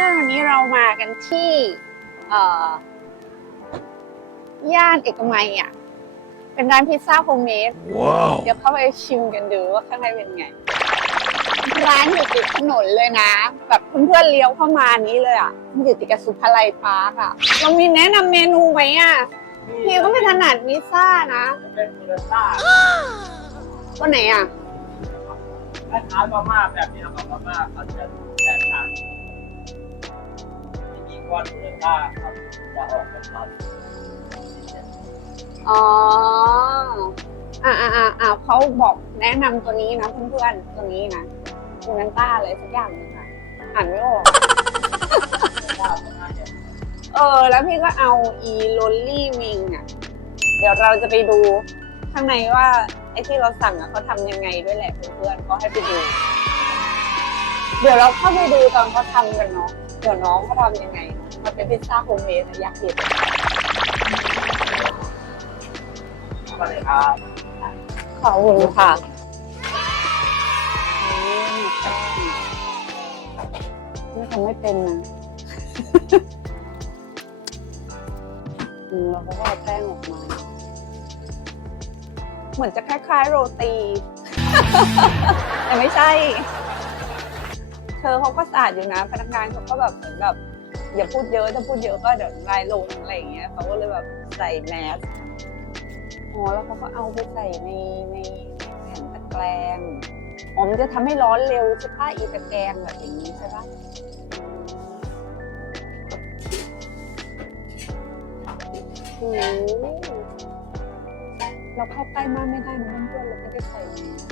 พื่อนๆวันนี้เรามากันที่เอ่อย่านเอกมัยอะ เป็นร้านพิซซ่าโฮมเมด Wow. เดี๋ยวเข้าไปชิมกันดูว่าข้างในเป็นไง ร้านอยู่ติดถนนเลยนะ แบบเพื่อนๆเลี้ยวเข้ามานี้เลยอะมันอยู่ติดกับสุภาลัยพาร์คอะ เรามีแนะนำเมนูไหมอะพี่ก็ไม่ถนัดพิซซ่านะเป็นมูลค่าตัวไหนอะคล้ายๆมาม่าแบบนี้กับมาม่าเขาจะแตกต่างที่มี ก้อนมูลค่าครับจะออกเป็นมันอ๋อ อ่าอ่าอ่าอ่าเขาบอกแนะนำตัวนี้นะเพื่อนๆตัวนี้นะคูนันต้าอะไรสักอย่างหนึงค่ะอ่านไม่ออกข้าวประมาณเนี่ยเออ แล้วพี่ก็เอาอีโรลลี่วิงอะ เดี๋ยวเราจะไปดูข้างในว่า ไอ้ที่เราสั่งอะเขาทำยังไงด้วยแหละเพื่อนๆก็ให้ไปดู เดี๋ยวเราเข้าไปดูตอนเขาทำกันเนาะเดี๋ยวน้องเขาทำยังไง มันเป็นพิซซ่าโฮมเมดนะอยากเห็นมาเลยครับขอบคุณค่ะนี่ทำไม่เป็นนะอืมเราก็เอาแป้งออกมา เหมือนจะคล้ายๆโรตีแต่ไม่ใช่ เธอเขาก็สะอาดอยู่นะ พนักงานเขาก็แบบเหมือนแบบ อย่าพูดเยอะถ้าพูดเยอะก็เดี๋ยวลายลงอะไรอย่างเงี้ยเขาก็เลยแบบใส่แมสอ๋อแล้วเขาก็เอาไปใส่ในในแผ่นตะแกรงอ๋อมันจะทำให้ร้อนเร็วใช่ปะอีตะแกรงแบบอย่างนี้ใช่ปะโอ้เราเข้าใกล้มากไม่ได้นเพื่อนเราไม่ได้ใส่แมส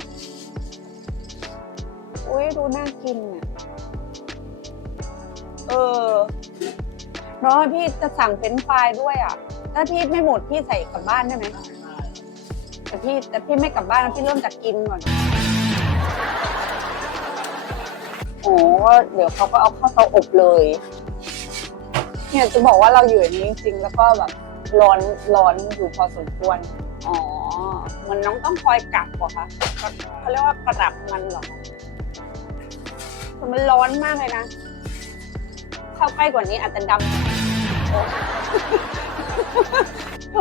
อุ้ยดูน่ากินอะเออ เนาะพี่จะสั่งเฟรนช์ฟรายด้วยอะ ถ้าพี่ไม่หมดพี่ใส่กลับบ้านได้ไหมแต่พี่แต่พี่ไม่กลับบ้านพี่เริ่มจากกินก่อนโอ้เดี๋ยวเขาก็เอาเข้าเตาอบเลย เนี่ยจะบอกว่าเราอยู่อย่างนี้จริงๆแล้วก็แบบร้อนร้อนอยู่พอสมควร อ๋อ มันน้องต้องคอยกลับเหรอคะเขาเรียกว่ากลับมันเหรอแต่มันร้อนมากเลยนะ เข้าใกล้กว่านี้อาจจะดำ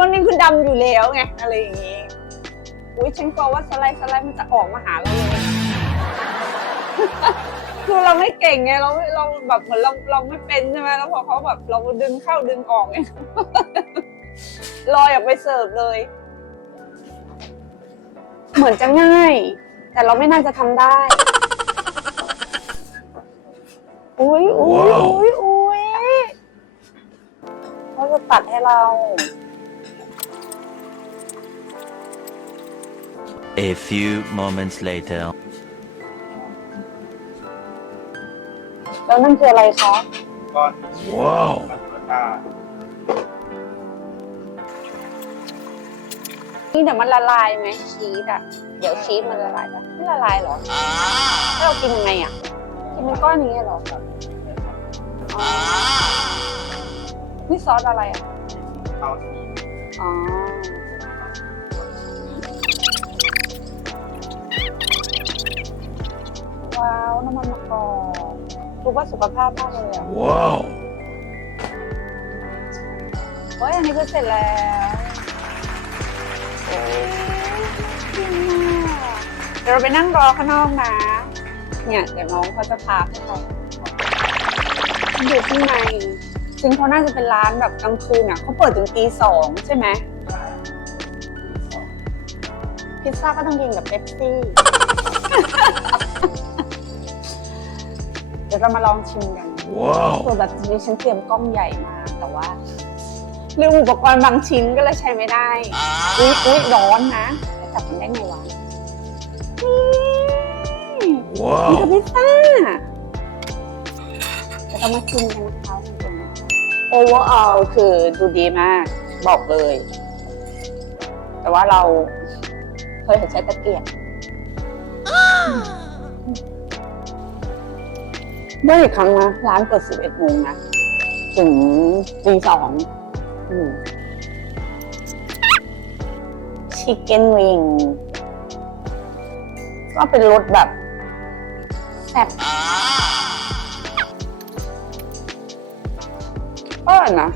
วนี้คือดำอยู่แล้วไงอะไรอย่างนี้ อุ้ยฉันกลัวว่าสไลด์สไลด์มันจะออกมาหาเราเลยคือเราไม่เก่งไงเราเราแบบเหมือนเราเราไม่เป็นใช่ไหมแล้วพอเขาแบบเราดึงเข้าดึงออกไงลอยออกไปเสิร์ฟเลย เหมือนจะง่าย แต่เราไม่น่าจะทำได้อุ้ยอุ้ยว้าวอุ้ยอุ้ยเขา จะตัดให้เรา A few moments later. แล้วนั่นคืออะไรคะก้อนว้าวมันมูลค่านี่เดี๋ยวมันละลายไหมชีสอะ เดี๋ยวชีสมันละลายปะไม่ละลายเหรอแล้วเรากินยังไงอะกินเป็นก้อนอย่างนี้เหรออ๋อ นี่ซอสอะไรอะเข้าสีอ๋อว้าวน้ำมันมะกอกดูว่าสุขภาพมากเลยอะ Wow. เฮ้ยอันนี้คือเสร็จแล้วโอ้ยดีมากเดี๋ยวเราไปนั่งรอข้างนอกนะ เนี่ยเดี๋ยวน้องเขาจะพาขึ้นไปอยู่ข้างใน จริงเขาน่าจะเป็นร้านแบบกลางคืนอะเขาเปิดถึงตีสองใช่ไหมพิซซ่าก็ต้องกินกับเป๊ปซี่ เดี๋ยวเรามาลองชิมกัน Wow. ส่วนแบบจริงๆฉันเตรียมกล้องใหญ่มา แต่ว่าลืมอุปกรณ์บางชิ้นก็เลยใช้ไม่ได้ อุ๊ยอุ๊ยร้อนนะจะจับมันได้ไงวะนี่นี่คือ Wow. พิซซ่าเดี๋ยวเรามาชิมกันนะคะจริงๆ โอเวอร์ออลคือดูดีมาก บอกเลย แต่ว่าเราเคยเห็นใช้ตะเกียบเมื่ออีกครั้งนะร้านเปิด11โมงนะ ถึงตีสองชิคเก้นวิงก็เป็นรสแบบแซ่บ เปิลนะ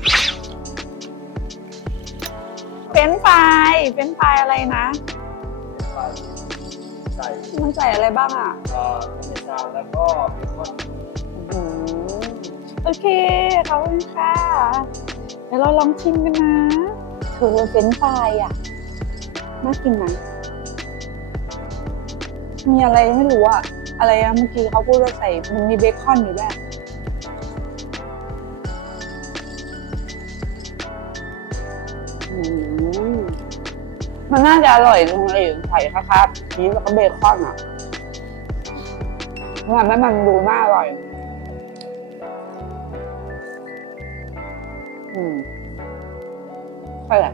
เฟรนช์ฟรายเฟรนช์ฟรายอะไรนะ ใส่มันใส่อะไรบ้างอะเอ่อเมซานแล้วก็เบคอนอืมโอเค ขอบคุณค่ะ เดี๋ยวเราลองชิมกันนะถือเป็นเฟรนช์ฟรายอะ น่ากินไหมมีอะไรไม่รู้อะอะไรอะเมื่อกี้เขาพูดว่าใส่มันมีเบคอนอยู่ด้วย มันน่าจะอร่อยตรงไอ้ใส่ครับชีสแล้วก็เบคอนอะมันทำให้มันดูน่าอร่อย อืมใช่แหละ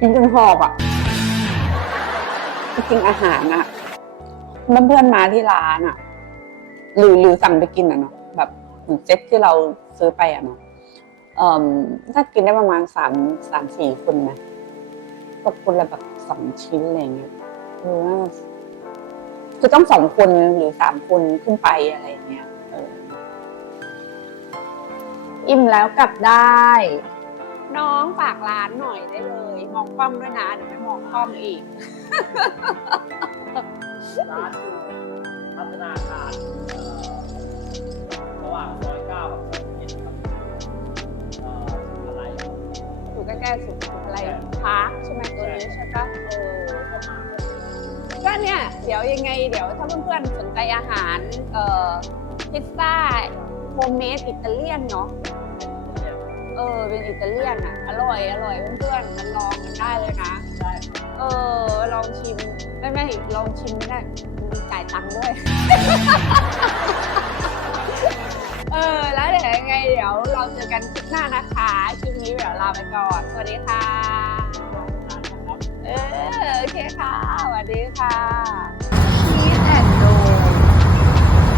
กินจนหอบอะจริงๆอาหารอะเพื่อนๆมาที่ร้านอะ หรือหรือสั่งไปกินอะเนาะแบบเหมือนเซ็ตที่เราซื้อไปอะเนาะ ถ้ากินได้ประมาณสามสามสี่คนนะตกคนละแบบสองชิ้นอะไรเงี้ยเออน่าจะคือต้องสองคนหรือสามคนขึ้นไปอะไรอย่างเงี้ยเอออิ่มแล้วกลับได้ น้องฝากร้านหน่อยได้เลย มองกล้องด้วยนะเดี๋ยวไม่มองกล้องอีก ร้านอยู่พัฒนาการเอ่อระหว่างซอยเก้ากับซอย อยู่ใกล้ๆสุดอะไรพาร์คใช่ไหมตัวนี้ใช่ปะเออก็เนี่ยเดี๋ยวยังไงเดี๋ยวถ้าเพื่อนๆสนใจอาหารเอ่อพิซซ่าโฮมเมดอิตาเลียนเนาะเออเป็นอิตาเลียนอะ อร่อยอร่อยเพื่อนๆมันลองกันได้เลยนะเออลองชิมไม่ไม่ลองชิมไม่ได้มีจ่ายตังค์ด้วย ยังไงเดี๋ยวเราเจอกันคลิปหน้านะคะคลิปนี้เดี๋ยวลาไปก่อน สวัสดีค่ะ เออโอเคค่ะ สวัสดีค่ะ